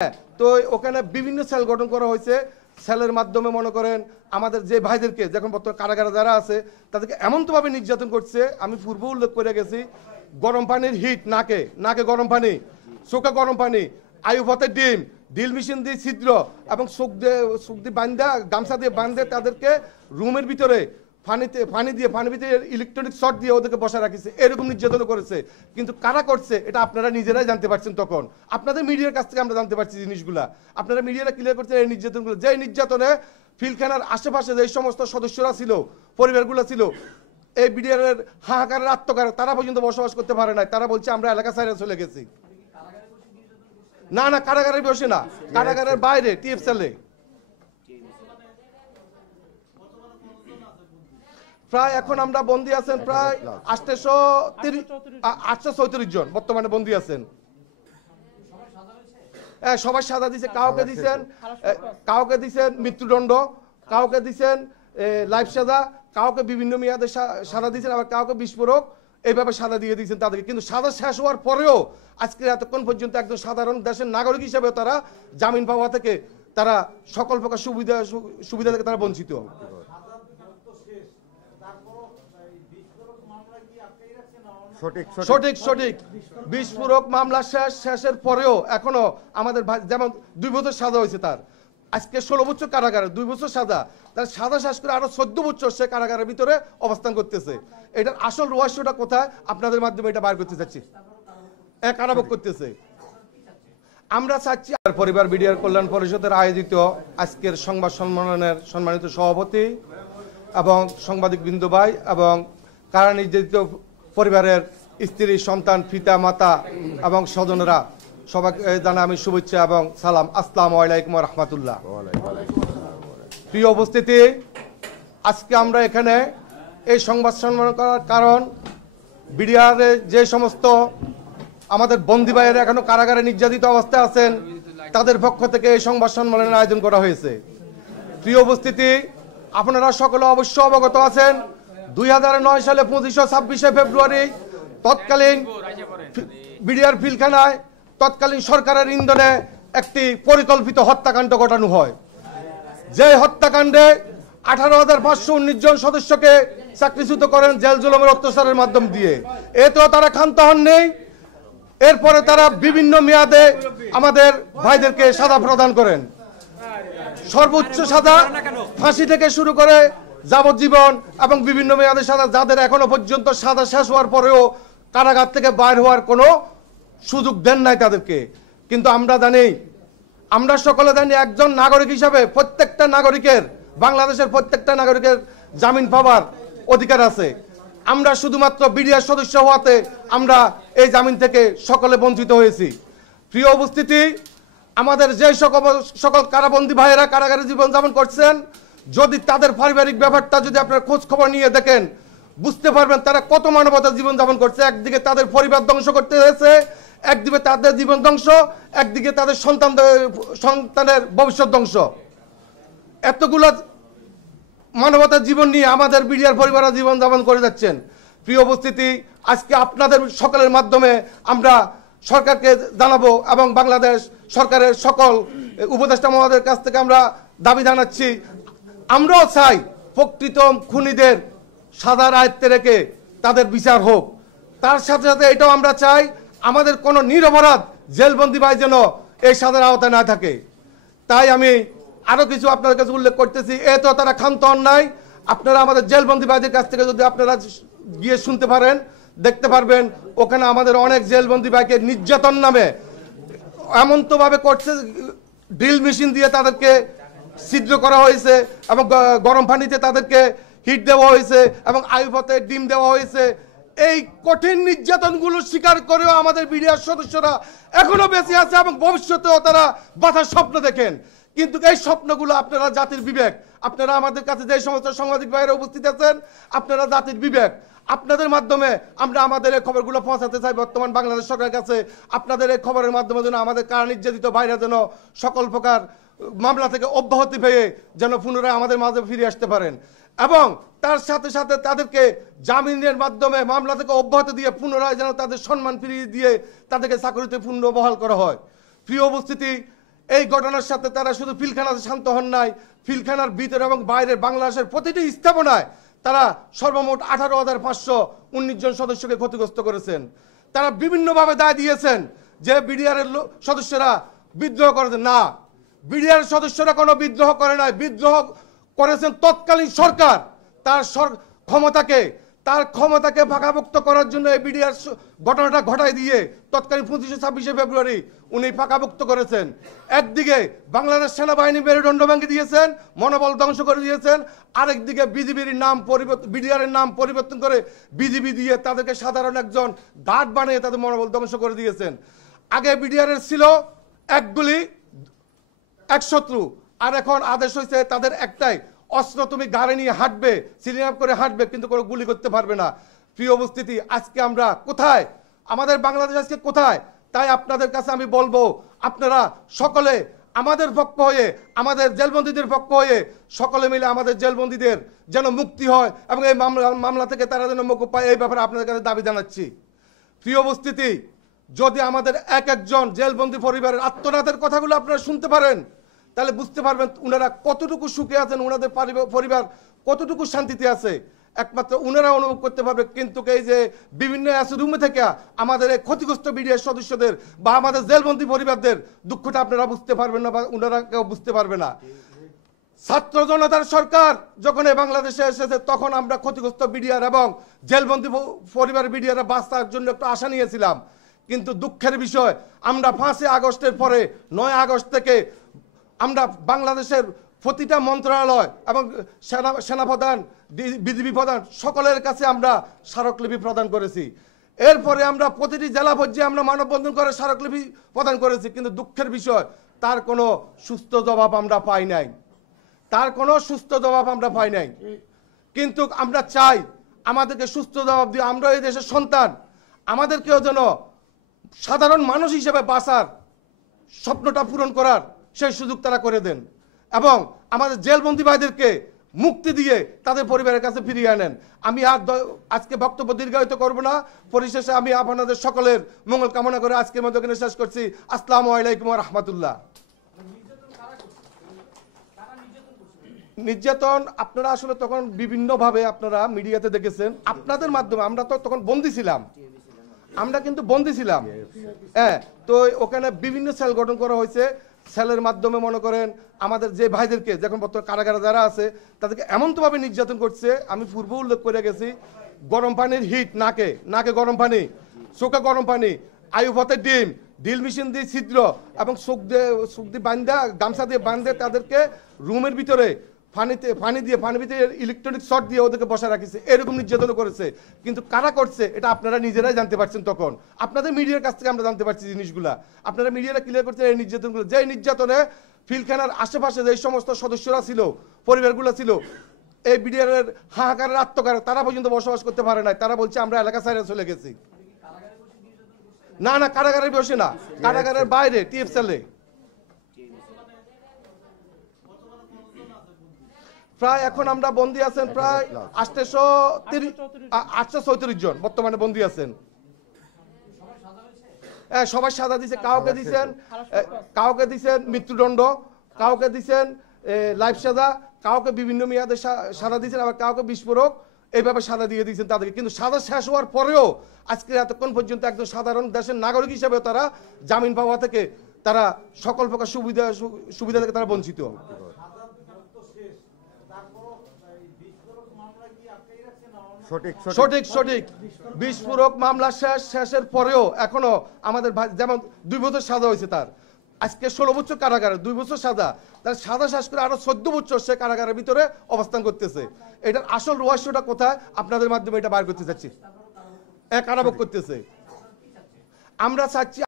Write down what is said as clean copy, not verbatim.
তো ওখানে বিভিন্ন সেল গঠন করা হয়েছে। সেলের মাধ্যমে মনে করেন আমাদের যে ভাইদেরকে যখন বর্তমানে কারাগারে যারা আছে তাদেরকে এমনভাবে নির্যাতন করছে, আমি পূর্ব উল্লেখ করে গেছি। গরম পানির হিট, নাকে নাকে গরম পানি, চোখে গরম পানি, আয়ুপথের ডিম, ডিল মেশিন দিয়ে ছিদ্র এবং চোখ দিয়ে বান্ধা, গামছা দিয়ে বান্ধে তাদেরকে রুমের ভিতরে পানির ভিতরে ইলেকট্রনিক শর্ট দিয়ে ওদেরকে বসা রাখিছে। এরকম নির্যাতন করেছে। কিন্তু কারা করছে এটা আপনারা নিজেরাই জানতে পারছেন। তখন আপনাদের মিডিয়ার কাছ থেকে আমরা জানতে পারছি জিনিসগুলা। আপনারা মিডিয়ারা ক্লিয়ার করছেন এই নির্যাতনগুলো। যে নির্যাতনে ফিলখানার আশেপাশে যে সমস্ত সদস্যরা ছিল, পরিবারগুলো ছিল, এই মিডিয়ার হাহাকারের আত্মকার, তারা পর্যন্ত বসবাস করতে পারে নাই। তারা বলছে আমরা এলাকা ছাড়া চলে গেছি। না না, কারাগারে বসে না, কারাগারের বাইরে টিএফ সেলে। প্রায় এখন আমরা বন্দী আছেন প্রায় 834 জন বর্তমানে বন্দী আছেন। সবাই সাজা দিছে। কাউকে দিচ্ছেন মৃত্যুদণ্ড, কাউকে দিচ্ছেন লাইফ সাজা, কাউকে বিভিন্ন মেয়াদে সাজা দিচ্ছেন, আবার কাউকে বিস্ফোরক এইভাবে সাজা দিয়ে দিচ্ছেন তাদেরকে। কিন্তু সাজা শেষ হওয়ার পরেও আজকে এতক্ষণ পর্যন্ত একজন সাধারণ দেশের নাগরিক হিসেবে তারা জামিন পাওয়া থেকে তারা সকল প্রকার সুবিধা থেকে তারা বঞ্চিত। সঠিক বিস্ফোরক মামলা শেষের পরেও এখনো আমাদের যেমন 2 বছর সাজা হয়েছে তার, আজকে 16 বছর কারাগারে, 2 বছর সাজা, তার সাজা শেষ করে আরো 14 বছর সে কারাগারের ভিতরে অবস্থান করতেছে। এটার আসল রহস্যটা কোথায় আপনাদের মাধ্যমে এটা বাইর করতে চাচ্ছি। কারাভোগ করতেছে। আমরা চাচ্ছি আর পরিবার বিডিআর কল্যাণ পরিষদের আয়োজিত আজকের সংবাদ সম্মেলনের সম্মানিত সভাপতি এবং সাংবাদিক বৃন্দ ভাই এবং কারা নির্যাতিত পরিবারের স্ত্রী, সন্তান, পিতা, মাতা এবং স্বজনরা সবাইকে জানাই আমি শুভেচ্ছা এবং সালাম। আসসালামু আলাইকুম ওয়া রাহমাতুল্লাহ। প্রিয় উপস্থিতি, আজকে আমরা এখানে এই সংবাদ সম্মেলন করার কারণ বিডিআরে যে সমস্ত আমাদের বন্দী ভাইয়েরা এখনো কারাগারে নির্যাতিত অবস্থায় আছেন তাদের পক্ষ থেকে এই সংবাদ সম্মেলনের আয়োজন করা হয়েছে। প্রিয় উপস্থিতি, আপনারা সকলে অবশ্য অবগত আছেন 2009 সালে 25-26 ফেব্রুয়ারি তৎকালীন বিডিআর পিলখানায় তৎকালীন সরকারের ইন্ধনে একটি পরিকল্পিত হত্যাকাণ্ড ঘটানো হয়। যে হত্যাকাণ্ডে 18,519 জন সদস্যকে চাকরিচ্যুত করেন জেল জুলুমের অত্যাচারের মাধ্যম দিয়ে। এতেও তারা ক্ষান্ত হননি। এরপরে তারা বিভিন্ন মেয়াদে আমাদের ভাইদেরকে সাজা প্রদান করেন। সর্বোচ্চ সাজা ফাঁসি থেকে শুরু করে যাবজ্জীবন এবং বিভিন্ন মেয়াদে সাজা, যাদের এখনো পর্যন্ত সাজা শেষ হওয়ার পরেও কারাগার থেকে বাইর হওয়ার কোনো সুযোগ দেন নাই তাদেরকে। কিন্তু আমরা সকলে জানি একজন নাগরিক হিসাবে প্রত্যেকটা নাগরিকের, বাংলাদেশের প্রত্যেকটা নাগরিকের জামিন পাওয়ার অধিকার আছে। আমরা শুধুমাত্র বিডিআর সদস্য হওয়াতে আমরা এই জামিন থেকে সকলে বঞ্চিত হয়েছি। প্রিয় উপস্থিতি, আমাদের যে সকল কারাবন্দী ভাইয়েরা কারাগারে জীবনযাপন করছেন, যদি তাদের পারিবারিক ব্যাপারটা যদি আপনারা খোঁজ খবর নিয়ে দেখেন বুঝতে পারবেন তারা কত মানবতার জীবনযাপন করছে। একদিকে তাদের পরিবার ধ্বংস করতে হয়েছে, একদিকে তাদের জীবন ধ্বংস, একদিকে তাদের সন্তানের ভবিষ্যৎ ধ্বংস। এতগুলো মানবতার জীবন নিয়ে আমাদের বিডিআর পরিবারের জীবনযাপন করে যাচ্ছেন। প্রিয় উপস্থিতি, আজকে আপনাদের সকলের মাধ্যমে আমরা সরকারকে জানাবো এবং বাংলাদেশ সরকারের সকল উপদেষ্টা মহোদয়ের কাছ থেকে আমরা দাবি জানাচ্ছি, আমরাও চাই প্রকৃত খুনিদের সাজার আয়ত্তে রেখে তাদের বিচার হোক। তার সাথে সাথে এটাও আমরা চাই আমাদের কোনো নিরপরাধ জেলবন্দি ভাই যেন এই সাজার আওতায় না থাকে। তাই আমি আরো কিছু আপনাদের কাছে উল্লেখ করতেছি। তো তারা ক্ষান্ত অন্যায়। আপনারা আমাদের জেলবন্দি ভাইদের কাছ থেকে যদি আপনারা গিয়ে শুনতে পারেন, দেখতে পারবেন ওখানে আমাদের অনেক জেলবন্দি ভাইকে নির্যাতন নামে এমন তো ভাবে করছে, ড্রিল মেশিন দিয়ে তাদেরকে ছিদ্র করা হয়েছে এবং গরম পানিতে তাদেরকে হিট দেওয়া হয়েছে এবং আয়ুপথে ডিম দেওয়া হয়েছে। এই কঠিন নির্যাতনগুলো স্বীকার করেও আমাদের বিডিআর সদস্যরা এখনো বেঁচে আছে এবং ভবিষ্যতেও তারা বাঁচার স্বপ্ন দেখেন। কিন্তু এই স্বপ্নগুলো আপনারা জাতির বিবেক, আপনারা আমাদের কাছে যে সমস্ত সাংবাদিক ভাইয়েরা উপস্থিত আছেন, আপনারা জাতির বিবেক, আপনাদের মাধ্যমে আমরা আমাদের এই খবরগুলো পৌঁছাতে চাই বর্তমান বাংলাদেশ সরকারের কাছে। আপনাদের এই খবরের মাধ্যমে যেন আমাদের কারা নির্যাতিত ভাইরা যেন সকল প্রকার মামলা থেকে অব্যাহতি পেয়ে যেন পুনরায় আমাদের মাঝে ফিরে আসতে পারেন এবং তার সাথে সাথে তাদেরকে জামিনের মাধ্যমে মামলা থেকে অব্যাহতি দিয়ে পুনরায় যেন তাদের সম্মান ফিরিয়ে দিয়ে তাদেরকে চাকরিতে পুনর্বহাল করা হয়। প্রিয় উপস্থিতি, এই ঘটনার সাথে তারা শুধু পিলখানাতে শান্ত হন নাই, পিলখানার ভিতরে এবং বাইরে বাংলাদেশের প্রতিটি স্থাপনায় তারা সর্বমোট 18,519 জন সদস্যকে ক্ষতিগ্রস্ত করেছেন। তারা বিভিন্নভাবে দায় দিয়েছেন যে বিডিআর এর সদস্যরা বিদ্রোহ করেছেন। না, বিডিআর সদস্যরা কোনো বিদ্রোহ করে নাই, বিদ্রোহ করেছেন তৎকালীন সরকার। তার ক্ষমতাকে ভাগাভুক্ত করার জন্য এই বিডিআর ঘটনাটা ঘটায় দিয়ে তৎকালীন 25-26 ফেব্রুয়ারি উনি ভাগাভুক্ত করেছেন। একদিকে বাংলাদেশ সেনাবাহিনী মেরুদণ্ড ভেঙে দিয়েছেন, মনোবল ধ্বংস করে দিয়েছেন, আরেকদিকে বিডিআর এর নাম পরিবর্তন করে বিজিবি দিয়ে তাদেরকে সাধারণ একজন গার্ড বানিয়ে তাদের মনোবল ধ্বংস করে দিয়েছেন। আগে বিডিআর এর ছিল এক গুলি এক শত্রু, আর এখন আদেশ হয়েছে তাদের একটাই অস্ত্র, তুমি গাড়ি নিয়ে হাঁটবে, সিলিং আপ করে হাঁটবে, কিন্তু কোনো গুলি করতে পারবে না। প্রিয় উপস্থিতি, আজকে আমরা কোথায়, আমাদের বাংলাদেশ আজকে কোথায়? তাই আপনাদের কাছে আমি বলবো, আপনারা সকলে আমাদের পক্ষ হয়ে, আমাদের জেলবন্দীদের পক্ষ হয়ে সকলে মিলে আমাদের জেলবন্দীদের যেন মুক্তি হয় এবং এই মামলা থেকে তারা যেন মুক্তি পায়, এই ব্যাপারে আপনাদের কাছে দাবি জানাচ্ছি। প্রিয় উপস্থিতি, যদি আমাদের এক একজন জেলবন্দী পরিবারের আত্মনাথের কথাগুলো আপনারা শুনতে পারেন, তাহলে বুঝতে পারবেন ওনারা কতটুকু সুখে আছেন, ওনাদের পরিবার কতটুকু শান্তিতে আছে, একমাত্র ওনারা অনুভব করতে পারবে। কিন্তু এই যে বিভিন্ন রুমে থেকে আমাদের এই ক্ষতিগ্রস্ত বিডিআর সদস্যদের বা আমাদের জেলবন্দী পরিবারদের দুঃখটা আপনারা বুঝতে পারবেন না বা ওনারা কেউ বুঝতে পারবে না। ছাত্র জনতার সরকার যখন এই বাংলাদেশে এসেছে তখন আমরা ক্ষতিগ্রস্ত বিডিআর এবং জেলবন্দী পরিবার বিডিআর বাঁচার জন্য একটু আশা নিয়েছিলাম। কিন্তু দুঃখের বিষয়, আমরা 5 আগস্টের পরে 9 আগস্ট থেকে আমরা বাংলাদেশের প্রতিটা মন্ত্রণালয় এবং সেনাপ্রধান, বিজিবি প্রধান সকলের কাছে আমরা স্মারকলিপি প্রদান করেছি। এরপরে আমরা প্রতিটি জেলা পর্যায়ে আমরা মানববন্ধন করে স্মারকলিপি প্রদান করেছি, কিন্তু দুঃখের বিষয় তার কোনো সুস্থ জবাব আমরা পাই নাই, তার কোনো সুস্থ জবাব আমরা পাই নাই। কিন্তু আমরা চাই আমাদেরকে সুস্থ জবাব দিয়ে আমরা এই দেশের সন্তান, আমাদেরকেও যেন সাধারণ মানুষ হিসেবে বাঁচার স্বপ্নটা পূরণ করার সেই সুযোগ তারা করে দেন এবং আমাদের জেলবন্দী ভাইদেরকে মুক্তি দিয়ে তাদের পরিবারের কাছে ফিরিয়ে আনেন। আমি আর আজকে বক্তব্য দীর্ঘায়িত করব না, পরিশেষে আমি আপনাদের সকলের মঙ্গল কামনা করে আজকের মতো এখানে শেষ করছি। আসসালামু আলাইকুম ওয়া রাহমাতুল্লাহ। নির্যাতন আপনারা আসলে তখন বিভিন্নভাবে আপনারা মিডিয়াতে দেখেছেন, আপনাদের মাধ্যমে। আমরা তো তখন বন্দী ছিলাম, আমরা কিন্তু বন্দী ছিলাম। হ্যাঁ, তো ওখানে বিভিন্ন সেল গঠন করা হয়েছে। সেলের মাধ্যমে মনে করেন আমাদের যে ভাইদেরকে যখন বর্তমান কারাগারে যারা আছে তাদেরকে এমনভাবে নির্যাতন করছে, আমি পূর্ব উল্লেখ করে গেছি। গরম পানির হিট, নাকে গরম পানি, চোখে গরম পানি, আয়ু পথে ডিম, ডিল মেশিন দিয়ে ছিদ্র এবং চোখ দিয়ে বান্ধা, গামছা দিয়ে বান্ধে তাদেরকে রুমের ভিতরে পানির ভিতরে ইলেকট্রনিক শর্ট দিয়ে ওদেরকে বসা রাখিছে। এরকম নির্যাতন করেছে, কিন্তু কারা করছে এটা আপনারা নিজেরাই জানতে পারছেন। তখন আপনাদের মিডিয়ার কাছ থেকে আমরা জানতে পারছি জিনিসগুলা, আপনারা মিডিয়ারা ক্লিয়ার করছেন এই নির্যাতনগুলো। যে নির্যাতনে ফিলখানার আশেপাশে যে সমস্ত সদস্যরা ছিল, পরিবারগুলো ছিল, এই বিডিআরের হাহাকারের আত্মকার, তারা পর্যন্ত বসবাস করতে পারে নাই। তারা বলছে আমরা এলাকা ছাড়ে চলে গেছি। না, কারাগারে বসে না, কারাগারের বাইরে টিএফ সেলে প্রায় এখন আমরা বন্দী আছেন প্রায় 834 জন বর্তমানে বন্দী আছেন। সবাই সাজা দিছে, কাউকে দিচ্ছেন মৃত্যুদণ্ড, কাউকে দিচ্ছেন লাইফ সাজা, কাউকে বিভিন্ন মেয়াদে সাজা দিচ্ছেন, আবার কাউকে বিস্ফোরক, এইভাবে সাজা দিয়ে দিচ্ছেন তাদেরকে। কিন্তু সাজা শেষ হওয়ার পরেও আজকে এতক্ষণ পর্যন্ত একজন সাধারণ দেশের নাগরিক হিসেবে তারা জামিন পাওয়া থেকে তারা সকল প্রকার সুবিধা থেকে তারা বঞ্চিত। সঠিক বিস্ফোরক মামলা শেষের পরেও এখনো আমাদের যেমন 2 বছর সাজা হয়েছে তার, আজকে 16 বছর কারাগারে, 2 বছর সাজা, তার সাজা শেষ করে আরো 14 বছর সে কারাগারের ভিতরে অবস্থান করতেছে। এটার আসল রহস্যটা কোথায় আপনাদের মাধ্যমে এটা বার করতে চাচ্ছি। কারাভোগ করতেছে। আমরা চাচ্ছি